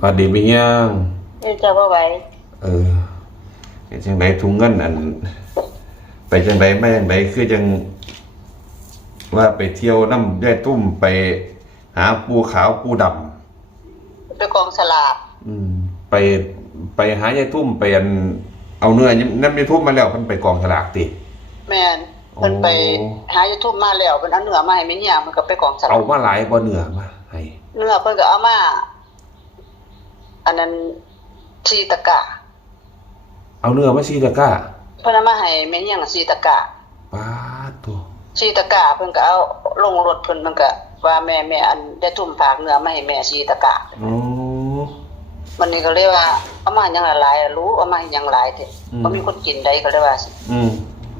สวัสดีพี่ย่างนี่จะว่าไหวเออเฮ็ดจังไดถุงเงินอัน ไปจังไดมาจังไดคือจัง ว่าไปเที่ยวน้ำย่ายตุ้มไปหาปูขาวปูดำไปกองสลากอืม ไปไปหายายตุ้มไปอันเอาเนื้อน้ำยายตุ้มมาแล้วมันไปกองสลากติแม่นเพิ่นไปโอ้หายูทูบมาแล้วเพิ่นเอาเนื้อมาให้แม่ย่ามันก็ไปกองสลาเอากมาหลายบ่เนื้อมาให้เนื้อเพิ่นก็เอามา อันนั้นสีตะกะเอาเนื้อมาซีตะกร้าเพิ่นเอามาให้แม่ย่างสีตะกะป้าดตัวสีตะกะเพิ่นก็เอาลงรถเพิ่นมันก็ว่าแม่แม่อันได้ทุ่มฝากเนื้อมาให้แม่สีตะกะโอ้มันนี่ก็เลยว่าเอามาหยังหลายๆรู้เอามาหยังหลายแท้อืมบ่มีคนกินได้ก็เลยว่าสิอืม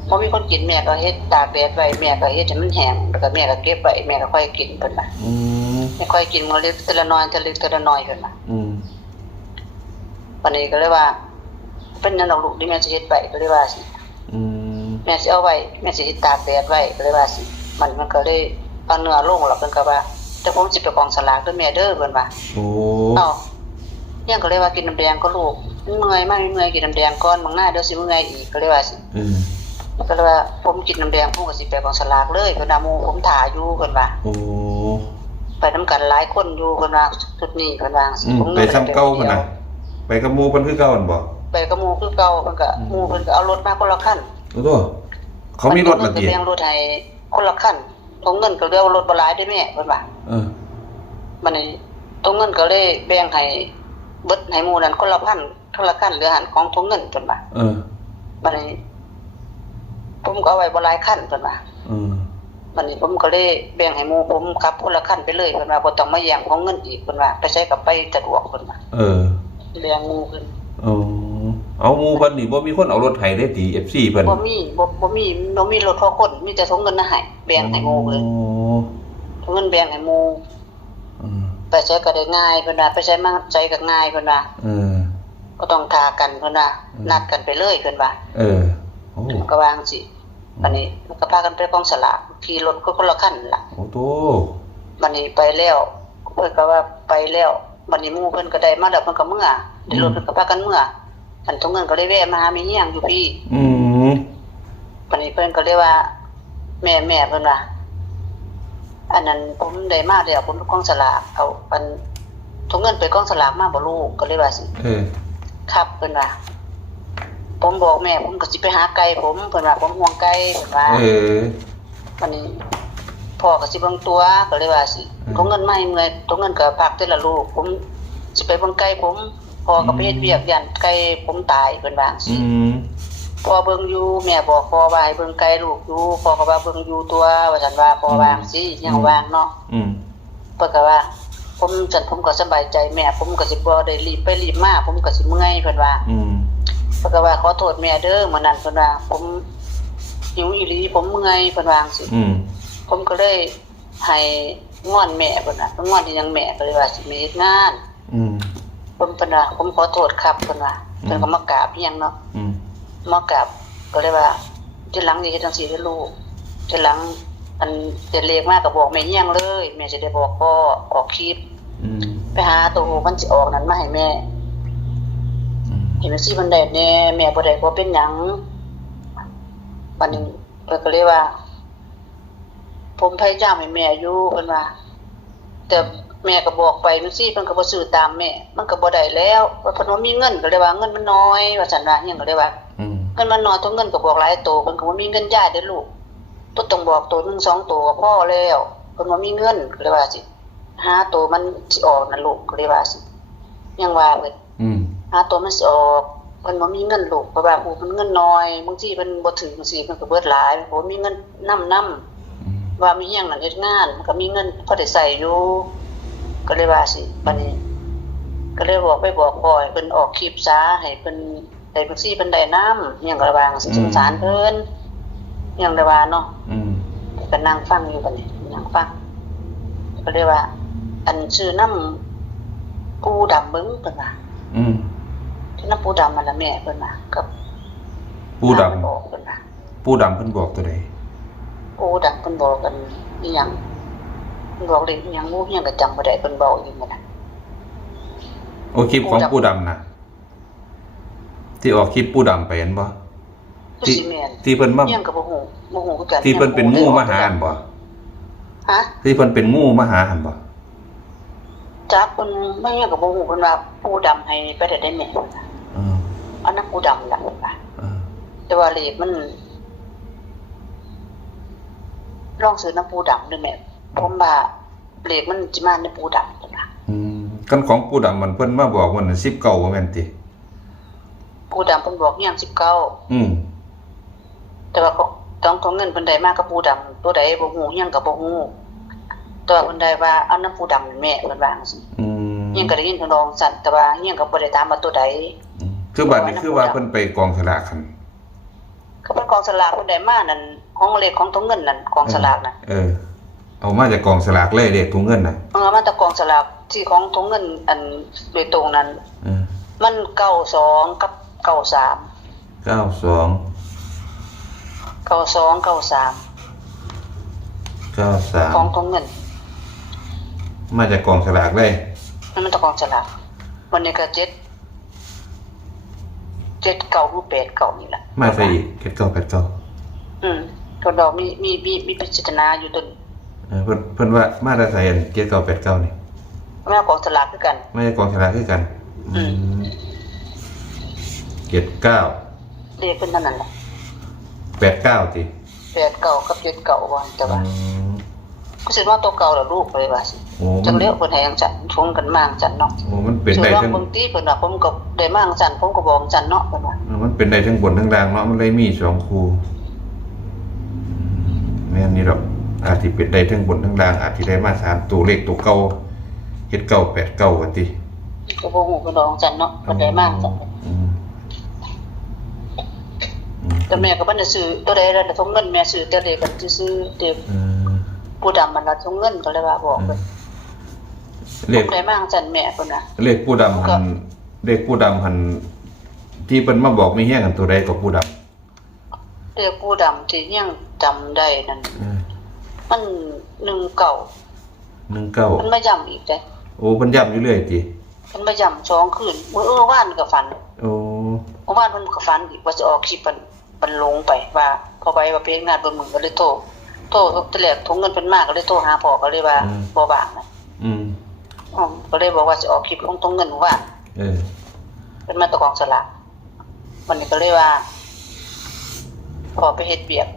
พอมีคนกินแม่ก็เฮ็ดตากแดดไว้แม่ก็เฮ็ดให้มันแห้งแล้วก็แม่ก็เก็บไว้แม่ก็ค่อยกินเพิ่นว่าอืมไม่ค่อยกินมื้อเล็กแต่ละน้อยแต่เล็กแต่ละน้อยเพิ่นว่าอืม วันนี้ก็เลยว่า เป็นนั่นดอกลูกที่แม่สิเฮ็ดไว้ก็เลยว่าสิอืมแม่สิเอาไว้แม่สิเฮ็ดตากแดดไว้ก็เลยว่าสิ มันมันก็เลยเอาเนื้อลงแล้วเพิ่นก็ว่าแต่ผมสิไปกองสลากเด้อแม่เด้อเพิ่นว่าโอ้เอ้ายังก็เลยว่ากินน้ำแดงก็ลูกเมื่อยมากเมื่อยกินน้ำแดงก่อนบางหน้าเดี๋ยวสิเมื่อยอีกก็เลยว่าสิอืมก็เลยว่าผมกินน้ำแดงผมก็สิไปกองสลากเลยเพิ่นว่าหมู่ผมถ่าอยู่เพิ่นว่าโอ้ไปนํกันหลายคนอยู่เพิ่นว่าจุดนี้เพิ่นว่าสิอืมผมไปซ้ำเก่าพุ่นน่ะ ไปกับหมู่เพิ่นคือเก่าหั่นบ่ไปกับหมู่คือเก่าเพิ่นก็หมู่เพิ่นก็เอารถมาคนละคันโอ้โตเขามีรถละติเพิ่นก็แบ่งรถให้คนละคันตรงเงินก็เรียกว่ารถบ่หลายเด้อแม่เพิ่นว่าเออบัดนี้ตรงเงินก็เลยแบ่งให้เบิดให้หมู่นั้นคนละพันคนละคันเหลือหันของทงเงินเพิ่นว่าเออบัดนี้ผมก็เอาไว้บ่หลายคันเพิ่นว่าเออบัดนี้ผมก็เลยแบ่งให้หมู่ผมขับคนละคันไปเลยเพิ่นว่าบ่ต้องมาแย่งของเงินอีกเพิ่นว่าไปใช้กับไปสะดวกเพิ่นว่าเออ แบ่งหมู่เพิ่นเอาเอาหมู่เพิ่นนี่บ่มีคนเอารถไถได้ติ FC เพิ่นบ่มีบ่บ่มีบ่มีรถพอคนมีแต่ทงเงินน่ะให้แบ่งให้หมู่เลยโอ้ทงเงินแบ่งให้หมู่เออไปใช้ก็ได้ง่ายเพิ่นว่าไปใช้มาใช้ก็ง่ายเพิ่นว่าเออ ก็ต้องทากันเพิ่นว่าอืม นัดกันไปเลยเพิ่นว่าเออโอ้ก็วาจังสิบัดนี้มันก็พากันไปกองสลากขี่รถก็คนละคันล่ะ โอ้โตบัดนี้ไปแล้วเพิ่นก็ว่าไปแล้ว บัดนี้หมู่เพิ่นก็ได้มาแล้วเพิ่นก็เมื่อได้รถเพิ่นก็พากันเมื่ออันตรงนั้นก็เลยแวะมาหาแม่เฮียงอยู่พี่ อืมบัดนี้เพิ่นก็เลยว่า แม่แม่เพิ่นว่าอันนั้นผมได้มาแล้วผมไปกองสลากเอาอันถุงเงินไปกองสลากมาบ่ลูกก็เลยว่าสิเออครับเพิ่นว่า ผมบอกแม่ผมก็สิไปหาไก่ผมเพิ่นว่าผมห่วงไก่เพิ่นว่าเออวันนี้ พ่อก็สิเบิ่งตัวก็เลยว่าสิอืมถุงเงินมาให้เมื่อยถุงเงินก็พักแต่ละลูก ผมสิไปเบิ่งไก่ผมพ่อก็ไปเฮ็ดเวียกยันไก่ผมตายเพิ่นว่าสิอืมพ่อเบิ่งอยู่แม่บอกพ่อว่าให้เบิ่งไก่ลูกอยู่พ่อก็ว่าเบิ่งอยู่ตัวว่าซั่นว่าพ่อวางสิยังวางเนาะอืมเพิ่นก็ว่า ผมจันผมก็สบายใจแม่ ผมก็สิบ่ได้รีบไปรีบมาผมก็สิเมื่อยเพิ่นว่า อืมเพิ่นก็ว่าขอโทษแม่เด้อมื้อนั้นเพิ่นว่า ผมหิวอีหลีผมเมื่อยเพิ่นว่าจังซี่อืม ผมก็เลยให้งอนแม่เพิ่นน่ะงอนที่ยังแม่ก็เลยว่าสิมีเฮ็ดงานอืมผมเพิ่นว่าผมขอโทษครับเพิ่นว่าอืมเพิ่นก็มากราบอีหยังเนาะอืมมากราบก็เลยว่าทีหลังนี่เฮ็ดจังซี่เด้อลูกทีหลังอันเด็ดเลขมากก็บอกแม่เฮียงเลยแม่สิได้บอกพ่อออกคลิปอืมไปหาตัวมันสิออกนั้นมาให้แม่ อืมเห็นมันสิมันได้แน่แม่บ่ได้บ่เป็นหยังบัดนี้เพิ่นก็เลยว่า ผมพยายามให้แม่อยู่เพิ่นว่าแต่แม่ก็บอกไปมันสิเพิ่นก็บ่ซื้อตามแม่ มันก็บ่ได้แล้วว่าเพิ่นว่ามีเงินก็เลยว่าเงินมันน้อย ว่าซั่นว่าหยังก็เลยว่าอืมเงินมันน้อยตัวเงินก็บอกหลายโตเพิ่นก็บ่มีเงินจ่ายเด้อลูกตัวต้องบอกตัวหนึงสองตัวก็พอแล้วเพิ่นว่ามีเงินก็เลยว่าสิหาตัวมันสิออกนั่นลูกก็เลยว่าสิยังว่าเพิ่นอืมหาตัวมันสิออกเพิ่นบ่มีเงินลูกเพราะว่าผู้มันเงินน้อยบางทีเพิ่นบ่ถึงจังซี่เพิ่นก็เบิดหลายบ่มีเงินนำนำอืม ว่ามีหยังนั่นเฮ็ดงานมันก็มีเงินพอได้ใช้อยู่ก็เลยว่าสิบัดนี้ ก็เลยบอกไปบอกพ่อให้เพิ่นออกคลิปซะให้เพิ่นได้บางทีเพิ่นได้น้ำหยังก็ระวางสิสงสารเพิ่นหยังได้ว่าเนาะอืมก็นั่งฟังอยู่บัดนี้นั่งฟังก็เลยว่า อันชื่อน้ำปูดำเบิ่งเพิ่นว่าอืมที่น้ำปูดำมันละแม่เพิ่นว่ากับปูดน้ำมันบอกเพิ่นว่าำปูดำเพิ่นบอกตัวใด ปูดำเพิ่นบอกกันอีหยังเพิ่นบอกเลยอีหยังงูอิหยังก็จำบ่ได้เพิ่นบอกอยู่มื้อนั้นโอ้คลิปของปูดำนะที่ออกคลิปปูดำไปเห็นบ่ผู้ที่สิแม่นที่เพิ่นมายังกับบ่ฮู้บ่ฮู้คือกันที่เพิ่นเป็นงูมาหาอันบ่ฮะที่เพิ่นเป็นงูมาหาอันบ่จักเพิ่นไม่ยังกับบ่ฮู้เพิ่นว่าปูดำให้ไปได้ได้แม่เอออันนั้นปูดำล่ะเพิ่นว่าเออแต่ว่าเลขมัน ลองซื้อน้ำปูดำด้วยแม่ผมว่าเลขมันสิมาในปูดำเพิ่นว่าอืมกันของปูดำมันเพิ่นมาบอกวันสิบเก้าว่าแม่นติปูดำเพิ่นบอกยัง19อืมแต่ว่าก็ต้องของเงินเพิ่นได้มากับปูดำตัวใดบ่ฮู้ยังก็บ่ฮู้แต่ว่าเพิ่นได้ว่าเอาน้ำปูดำนี่แม่เพิ่นว่าจังซี่อืมยังก็ได้ยินเพิ่นร้องสั่นแต่ว่ายังก็บ่ได้ตามว่าตัวใดอืมคือบัดนี้คือว่าเพิ่นไปกองสลากคันก็เป็นกองสลากเพิ่นได้มานั่น ของเลขของตัวเงินนั่นกองสลากน่ะเออ เอามาจากกองสลากเลยเด็กถุงเงินน่ะเออมันแตะกองสลากที่ของตัวเงินอันโดยตรงนั้นเออมันเก้าสองกับเก้าสามเก้าสองเก้าสองเก้าสามเก้าสามของตัวเงิน มาจากกองสลากเลยนั่นมันแตะกองสลากวันนี้ก็เจ็ดเจ็ดเก้ารูปแปดเก้านี่แหละมาใส่อีกเก็ดเก้าแปดเก้าอืม ก็ดอกมีมีมีมีพิจารณาอยู่ตัวเออเพิ่นเพิ่นว่ามาได้ใส่อันเก็ดเก้าแปดเก้านี่แม่กองสลากคือกันมาจากกองสลากคือกันอืมมเก็ดเก้าเลขเป็นเท่านั้นแหละแปดเก้าติแปดเก้ากับเจ็ดเก้าวันแต่ว่าอืมก็คิดว่าตัวเก่าแล้วลูกเลยว่าสิโอ้จัมังนเลี้ยวเพิ่นให้จังจันชงกันมาจังจันเนาะโอ้มันเป็นส่วได้นว่าทั้ง เบิ่งตีเพิ่นว่าผมก็ได้มาจังจันผมก็บอกจันเนาะเพิ่นว่าเออมันเป็นได้ทั้งบนทั้งล่างเนาะมันเลยมีสองคู่อื มแม่นนี่ดอกอาจสิเป็นได้ทั้งบนทั้งล่าง อาจสิได้มาสามตัวเลขตัวเก่าเฮ็ดเก้าแปดเก้าว่าติก็บ่ฮู้เพิ่นบอกจันเนาะเพิ่นได้มาจังอืมอืมแต่แม่ก็บ่ได้ซื้อตัวใดแล้วทงเงินแม่ซื้อแต่เด็กก็ซื้อเด็กเออผู้ดำมันละทงเงินก็เลยว่าบอกเพิ่นเลผขมได้มาจันแม่เพิ่นน่ะเลขผู้ดำหันเลขผู้ดำหันที่เพิ่นมาบอกไม่แห้งกันตัวใดกับผู้ดเด็กผู้ดำที่ยัง จำได้นั่นำมันหนึ่งเก่าหนึ่งเก้ามันมาย้ำอีกเด้โอ้เพิ่นย้ำอยู่เรื่อยติมันมาย้ำสองคืนมื้อเออว่านก็ฝันโอ้เมื่อวานเพิ่นก็ฝันอีกว่าจะออกคลิปมันมันลงไปว่าพอไปว่าเพลงงานเบิ่งมึงก็เลยโทรโทรตะแลกทงเงินเพิ่นมาก็เลยโทรหาพ่อก็เลยว่าบ่ว่างนะอืมอืมก็เลยบอกว่าจะออกคลิปลงทงเงินว่า เออเป็นมาตะกองสลากวันนี้ก็เลยว่าพ่อไปเฮ็ดเบียก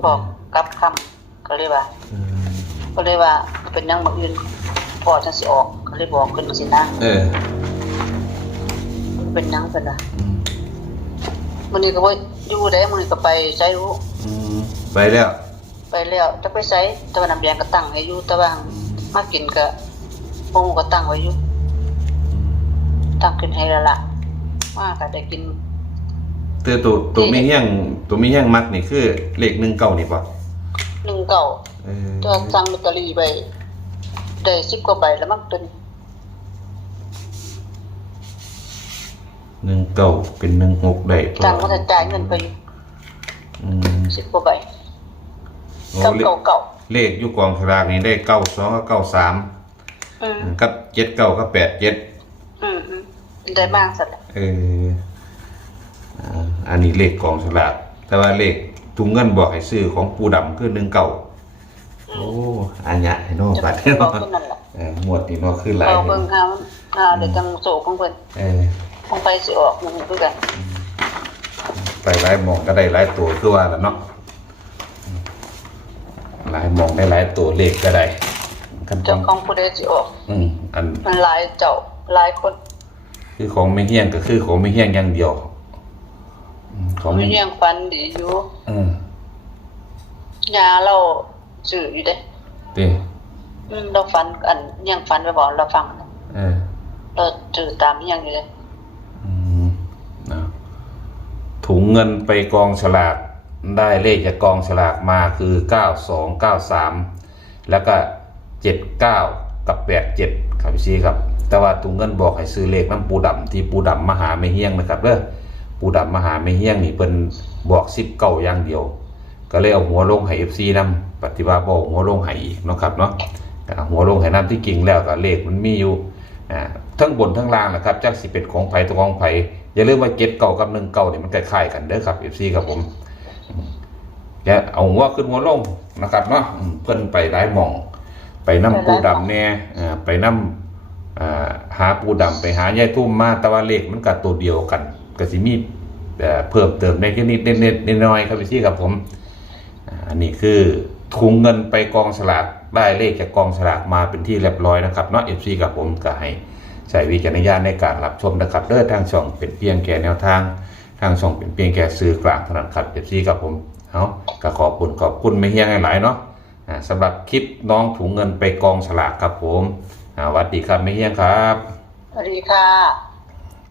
พ่อกลับค่ำก็เลยว่า อืมก็เลยว่าเป็นนังมื้ออื่นพ่อจังสิออกก็เลยบอกเพิ่นสินะเออเป็นนังเพิ่นว่าอืมมื้อนี้ก็บ่อยู่ได้มื้อนี้ก็ไปใช้รู้อืมไปแล้วไปแล้วจะไปใช้แต่ว่าน้ำแดงก็ตั้งให้อยู่แต่ว่ามากินก็โงก็ตั้งไว้อยู่ตั้งขึ้นให้แล้วล่ะว่าก็ได้กิน เตัวตัวตัวมีแห้งตัวมีแห้งมักนี่คือเลขหนึ่งเก้านี่ป่ะหนึ่งเก่าเออตัวสั่งลอตเตอรี่ไปได้สิบกว่าใบแล้วมั้งตัวนี้หนึ่งเก้าเป็นหนึ่งหกได้สั่งว่าจะจ่ายเงินไปอยู่อืมสิบกว่าใบโอ้กับเลขเก่าเก่าเลขอยู่กองสลากนี่ได้เก้าสองกับเก้าสามอืมกับเจ็ดเก้ากับแปดเจ็ดอืมอืมได้มากสัตว์เออ อ่าอันนี้เลขกองสลากแต่ว่าเลขถุงเงินบอกให้ซื้อของปูดำคือหนึ่งเก่าโอ้อันเนี้ยให้น้องจะบัดเป็นเนาะเพิ่นนั่นแหละเออหมวดนี่เนาะคือหลายเอาเบิ่งหาหาเดี๋ยวจังโศกของเพิ่นเออคงไปสิออกมันคือกันไปหลายหมองก็ได้หลายตัวคือว่าแล้วเนาะหลายหมองได้หลายตัวเลขก็ได้กันขเจ้าองของผู้ใดสิออก อืมอันมันหลายเจ้าหลายคน คือของไม่เฮี้ยงก็คือของไม่เฮี้ยงอย่างเดียวอืม ของมีเรื่องฟันดีอยู่อืมยาเราซื้ออยู่เด้เด้อืมเราฟันอันยังฟันไปบอกเราฟังเออเราจือตามยังอยู่เลยอืมนะถุงเงินไปกองฉลากได้เลขจากกองฉลากมาคือ9293แล้วก็79กับ87ครับพี่ชีครับ แต่ว่าถุงเงินบอกให้ซื้อเลขน้ำปูดำที่ปูดำมหาไม่เฮี้ยงนะครับเด้อ ปูดำมหาไม่เฮี้ยงนี่เป็นบอกสิบเก้าอย่างเดียว ก็เลยเอาหัวลงให้ FC นำปฏิบัติบอกหัวลงให้อีกเนาะครับเนาะก็เอาหัวลงให้นำที่กิ่งแล้วก็เลขมันมีอยู่อ่าทั้งบนทั้งล่างนะครับจักสิเป็นของไผตัวของไผอย่าลืมว่าเก็ตเก่ากับหนึ่งเก่าเนี่ยมันคล้ายๆกันเด้อครับ FC ครับผมอืมอย่าเอาหัวขึ้นหัวลงนะครับเนาะอืมเพิ่นไปหลายหม่อง ไปน้ำปูดำแน่อ่าไปน้ำอ่าหาปูดำไปหายายทุ่มมาแต่ว่าเลขมันก็ตัวเดียวกัน ก็สิมีเพิ่มเติมในแค่นิดเน็ตๆน้อยครับพี่ครับผมอันนี้คือถุงเงินไปกองสลากได้เลขจากกองสลากมาเป็นที่เรียบร้อยนะครับเนาะ FC กับผมก็ให้ใช้วิจารณญาณในการรับชมนะครับเด้อทางช่องเป็นเพียงแก่แนวทาง ทางช่องเป็นเพียงแก่สื่อกลางเท่านั้นครับ FC กับผมเอาก็ขอบคุณขอบคุณไม่เฮียงหลายเนาะสำหรับคลิปน้องถุงเงินไปกองสลากครับผมสวัสดีครับไม่เฮียงครับสวัสดีค่ะ